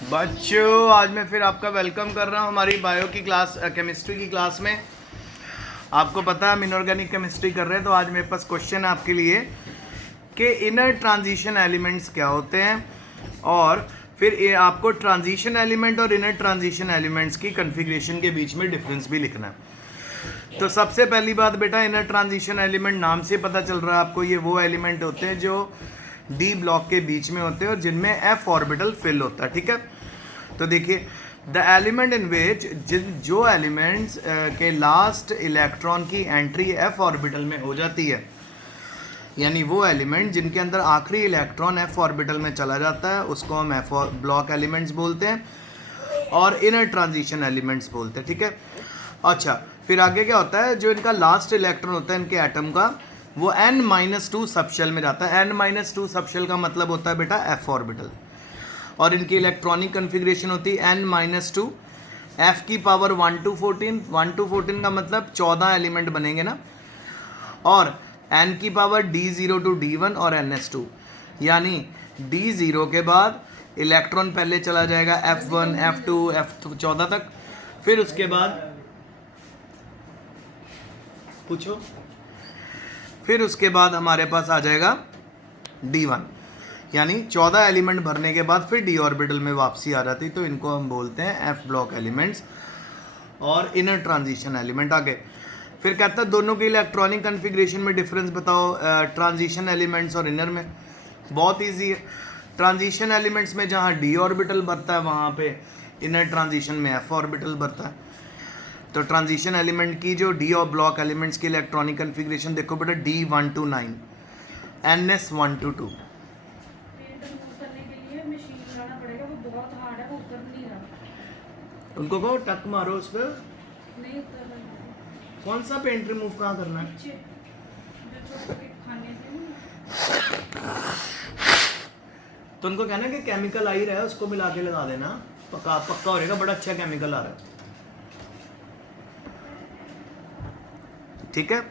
बच्चों आज मैं फिर आपका वेलकम कर रहा हूँ हमारी बायो की क्लास केमिस्ट्री की क्लास में। आपको पता है हम इनऑर्गेनिक केमिस्ट्री कर रहे हैं, तो आज मेरे पास क्वेश्चन है आपके लिए कि इनर ट्रांजिशन एलिमेंट्स क्या होते हैं और फिर ये आपको ट्रांजिशन एलिमेंट और इनर ट्रांजिशन एलिमेंट्स की कन्फिग्रेशन के बीच में डिफरेंस भी लिखना है। तो सबसे पहली बात बेटा, इनर ट्रांजिशन एलिमेंट नाम से पता चल रहा है आपको, ये वो एलिमेंट होते हैं जो डी ब्लॉक के बीच में होते हैं और जिनमें एफ ऑर्बिटल फिल होता है। ठीक है, तो देखिए द एलिमेंट इन विच जो एलिमेंट्स के लास्ट इलेक्ट्रॉन की एंट्री एफ ऑर्बिटल में हो जाती है, यानी वो एलिमेंट जिनके अंदर आखिरी इलेक्ट्रॉन एफ ऑर्बिटल में चला जाता है, उसको हम एफ ब्लॉक एलिमेंट्स बोलते हैं और इनर ट्रांजिशन एलिमेंट्स बोलते हैं। ठीक है, अच्छा फिर आगे क्या होता है, जो इनका लास्ट इलेक्ट्रॉन होता है इनके एटम का, वो n-2 सबशेल में जाता है। n-2 सबशेल का मतलब होता है बेटा एफ ऑर्बिटल, और इनकी इलेक्ट्रॉनिक कन्फिग्रेशन होती है n-2 f की पावर 1 to 14। 1 to 14 का मतलब 14 एलिमेंट बनेंगे ना, और n की पावर d0 to d1 और ns2, यानी d0 के बाद इलेक्ट्रॉन पहले चला जाएगा f1 f2 f14 तक, फिर उसके बाद पूछो, फिर उसके बाद हमारे पास आ जाएगा d1, यानी 14 एलिमेंट भरने के बाद फिर डी ऑर्बिटल में वापसी आ जाती, तो इनको हम बोलते हैं एफ ब्लॉक एलिमेंट्स और इनर ट्रांजिशन एलिमेंट। आगे फिर कहता है दोनों के इलेक्ट्रॉनिक कन्फिग्रेशन में डिफरेंस बताओ, ट्रांजिशन एलिमेंट्स और इनर में। बहुत ईजी है, ट्रांजिशन एलिमेंट्स में जहाँ डी ऑर्बिटल भरता है वहाँ पे इनर ट्रांजिशन में एफ ऑर्बिटल भरता है। तो ट्रांजिशन एलिमेंट की जो डी और ब्लॉक एलिमेंट्स की इलेक्ट्रॉनिक कन्फिग्रेशन देखो बेटा, D1 to 9 NS1 to 2। उनको कहो टक मारो उस पर। नहीं उतर रहा। कौन सा पेंट रिमूव कहाँ करना है? नीचे जो छोटे खाने से ना। तो उनको कहना कि केमिकल आ ही रहा है, उसको मिला के लगा देना, पक्का पक्का हो जाएगा, बड़ा अच्छा केमिकल आ रहा है। ठीक है,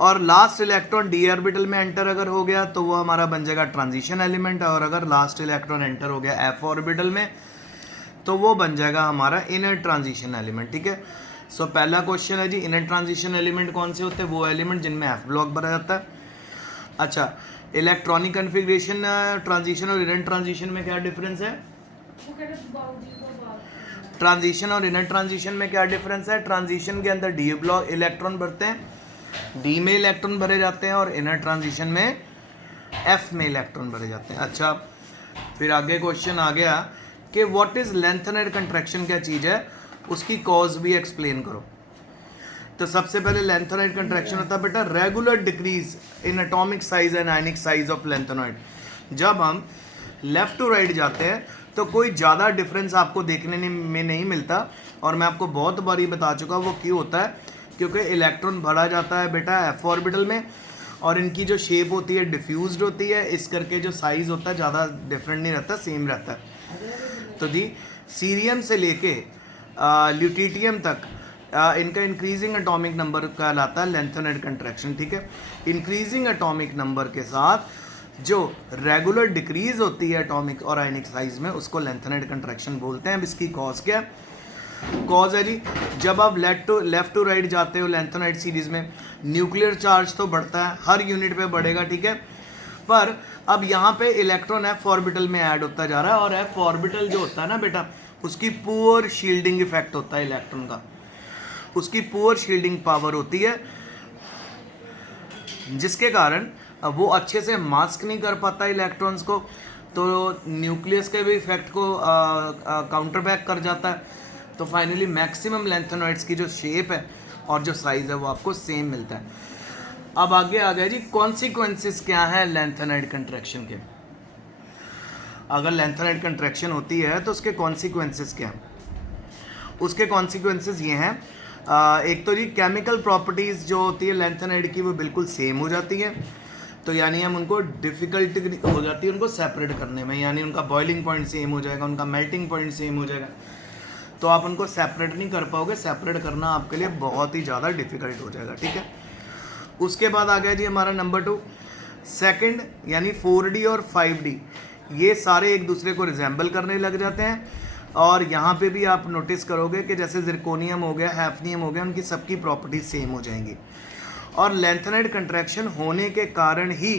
और लास्ट इलेक्ट्रॉन डी ऑर्बिटल में एंटर अगर हो गया तो वो हमारा बन जाएगा ट्रांजिशन एलिमेंट, और अगर लास्ट इलेक्ट्रॉन एंटर हो गया एफ ऑर्बिटल में तो वो बन जाएगा हमारा इनर ट्रांजिशन एलिमेंट। ठीक है, सो पहला क्वेश्चन है जी, इनर ट्रांजिशन एलिमेंट कौन से होते हैं? वो एलिमेंट जिनमें एफ ब्लॉक भरा जाता है। अच्छा, इलेक्ट्रॉनिक कन्फिग्रेशन ट्रांजिशन और इनर ट्रांजिशन में क्या डिफरेंस है? ट्रांजिशन और इनर ट्रांजिशन में क्या डिफरेंस है? ट्रांजिशन के अंदर डी ब्लॉक इलेक्ट्रॉन भरते हैं, डी में इलेक्ट्रॉन भरे जाते हैं, और इनर ट्रांजिशन में एफ में इलेक्ट्रॉन भरे जाते हैं। अच्छा, फिर आगे क्वेश्चन आ गया कि व्हाट इज लेंथेनर कंट्रैक्शन, क्या चीज़ है, उसकी कॉज भी एक्सप्लेन करो। तो सबसे पहले लेंथेनॉइड कंट्रैक्शन होता है बेटा regular decrease in atomic size and ionic size of lanthanoid. जब हम लेफ्ट टू राइट जाते हैं तो कोई ज़्यादा डिफरेंस आपको देखने में नहीं मिलता, और मैं आपको बहुत बारी बता चुका वो क्यों होता है, क्योंकि इलेक्ट्रॉन भरा जाता है बेटा एफ ऑर्बिटल में, और इनकी जो शेप होती है डिफ्यूज्ड होती है, इस करके जो साइज़ होता है ज़्यादा डिफरेंट नहीं रहता, सेम रहता है। तो जी सीरियम से लेके ल्यूटिटियम तक इनका इंक्रीजिंग एटॉमिक नंबर कहलाता है लेंथेनॉइड कंट्रैक्शन। ठीक है, इंक्रीजिंग एटॉमिक नंबर के साथ जो रेगुलर डिक्रीज होती है एटॉमिक और आयनिक साइज में, उसको लेंथेनॉइड कंट्रैक्शन बोलते हैं। अब इसकी कॉज क्या है? कॉज है जी, जब आप लेफ्ट टू राइट जाते हो लेंथेनॉइड सीरीज में, न्यूक्लियर चार्ज तो बढ़ता है, हर यूनिट पे बढ़ेगा। ठीक है, पर अब यहाँ पे इलेक्ट्रॉन एफ ऑर्बिटल में ऐड होता जा रहा है, और एफ ऑर्बिटल जो होता है ना बेटा, उसकी पुअर शील्डिंग इफेक्ट होता है इलेक्ट्रॉन का, उसकी पुअर शील्डिंग पावर होती है, जिसके कारण वो अच्छे से मास्क नहीं कर पाता इलेक्ट्रॉन्स को, तो न्यूक्लियस के भी इफेक्ट को काउंटर बैक कर जाता है। तो फाइनली मैक्सिमम लेंथेनॉइड्स की जो शेप है और जो साइज़ है वो आपको सेम मिलता है। अब आगे आ गया जी कॉन्सिक्वेंसेस क्या है लेंथेनॉइड कंट्रैक्शन के। अगर लेंथेनॉइड कंट्रैक्शन होती है तो उसके कॉन्सिक्वेंसेस क्या हैं? उसके कॉन्सिक्वेंसेस ये हैं, एक तो जी केमिकल प्रॉपर्टीज़ जो होती है लेंथेनॉइड की वो बिल्कुल सेम हो जाती है, तो यानी हम उनको डिफ़िकल्टी हो जाती है उनको सेपरेट करने में, यानी उनका बॉइलिंग पॉइंट सेम हो जाएगा, उनका मेल्टिंग पॉइंट सेम हो जाएगा, तो आप उनको सेपरेट नहीं कर पाओगे, सेपरेट करना आपके लिए बहुत ही ज़्यादा डिफ़िकल्ट हो जाएगा। ठीक है, उसके बाद आ गया जी हमारा नंबर 2, सेकंड यानी 4D और 5D, ये सारे एक दूसरे को रिजेंबल करने लग जाते हैं, और यहाँ पे भी आप नोटिस करोगे कि जैसे जिरकोनियम हो गया, हैफनियम हो गया, उनकी सबकी प्रॉपर्टीज सेम हो जाएंगी। और लेंथेनाइड कंट्रैक्शन होने के कारण ही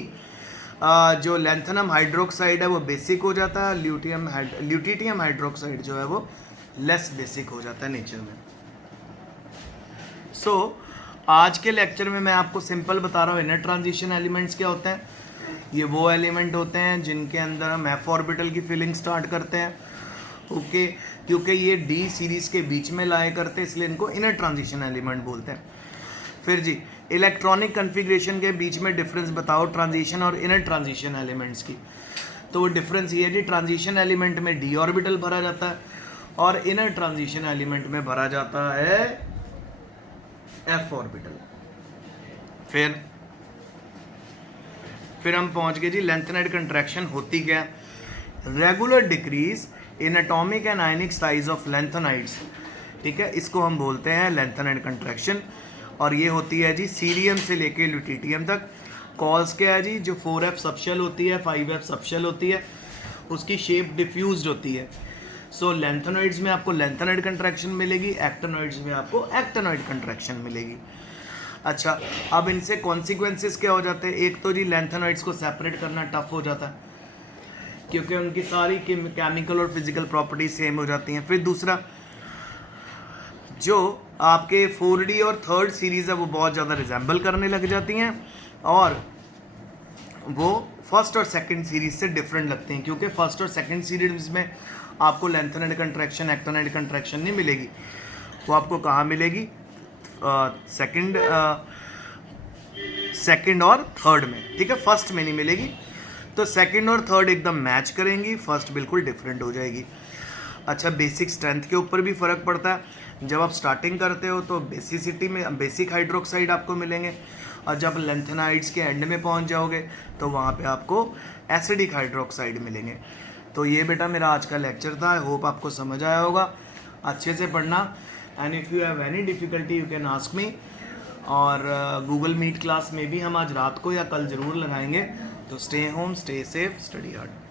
जो लेंथेनम हाइड्रोक्साइड है वो बेसिक हो जाता है, ल्यूटिटियम हाइड्रोक्साइड जो है वो लेस बेसिक हो जाता है नेचर में। सो आज के लेक्चर में मैं आपको सिंपल बता रहा हूँ इनर ट्रांजिशन एलिमेंट्स क्या होते हैं। ये वो एलिमेंट होते हैं जिनके अंदर हम एफ ऑर्बिटल की फिलिंग स्टार्ट करते हैं, ओके, क्योंकि ये डी सीरीज के बीच में लाए करते हैं इसलिए इनको इनर ट्रांजिशन एलिमेंट बोलते हैं। फिर जी इलेक्ट्रॉनिक कन्फिग्रेशन के बीच में डिफरेंस बताओ ट्रांजिशन और इनर ट्रांजिशन एलिमेंट्स की। तो वो डिफरेंस ये है जी, ट्रांजिशन एलिमेंट में डी ऑर्बिटल भरा जाता है और इनर ट्रांजिशन एलिमेंट में भरा जाता है एफ ऑर्बिटल। फिर हम पहुंच गए जी लेंथेनाइड कंट्रैक्शन होती क्या है। Regular decrease in atomic and ionic size of lanthanides, ठीक है, इसको हम बोलते हैं लेंथेनाइड कंट्रैक्शन। और ये होती है जी सीरियम से लेके ल्यूटिटियम तक। कॉज क्या है जी, जो 4f सबशेल होती है, 5f सबशेल होती है, उसकी शेप डिफ्यूज्ड होती है। सो लेंथेनॉइड्स में आपको लेंथेनाइड कंट्रैक्शन मिलेगी, एक्टिनॉइड्स में आपको एक्टिनॉइड कंट्रैक्शन मिलेगी। अच्छा, अब इनसे कॉन्सिक्वेंसेस क्या हो जाते हैं। एक तो जी लेंथेनॉइड्स को सेपरेट करना टफ हो जाता है क्योंकि उनकी सारी केमिकल और फिजिकल प्रॉपर्टीज सेम हो जाती हैं। फिर दूसरा, जो आपके 4D और थर्ड सीरीज़ है वो बहुत ज़्यादा रिजेंबल करने लग जाती हैं और वो फर्स्ट और सेकंड सीरीज से डिफरेंट लगती हैं, क्योंकि फर्स्ट और सेकंड सीरीज में आपको लेंथेनाइड कंट्रैक्शन, एक्टिनॉइड कंट्रैक्शन नहीं मिलेगी। वो आपको कहाँ मिलेगी, सेकंड और थर्ड में, ठीक है, फर्स्ट में नहीं मिलेगी। तो सेकंड और थर्ड एकदम मैच करेंगी, फर्स्ट बिल्कुल डिफरेंट हो जाएगी। अच्छा, बेसिक स्ट्रेंथ के ऊपर भी फ़र्क पड़ता है। जब आप स्टार्टिंग करते हो तो बेसिसिटी में बेसिक हाइड्रोक्साइड आपको मिलेंगे और जब लेंथेनाइड्स के एंड में पहुंच जाओगे तो वहाँ पे आपको एसिडिक हाइड्रोक्साइड मिलेंगे। तो ये बेटा मेरा आज का लेक्चर था। आई होप आपको समझ आया होगा। अच्छे से पढ़ना, and if you have any difficulty you can ask me. और गूगल मीट क्लास में भी हम आज रात को या कल ज़रूर लगाएंगे। तो stay home, stay safe, study hard.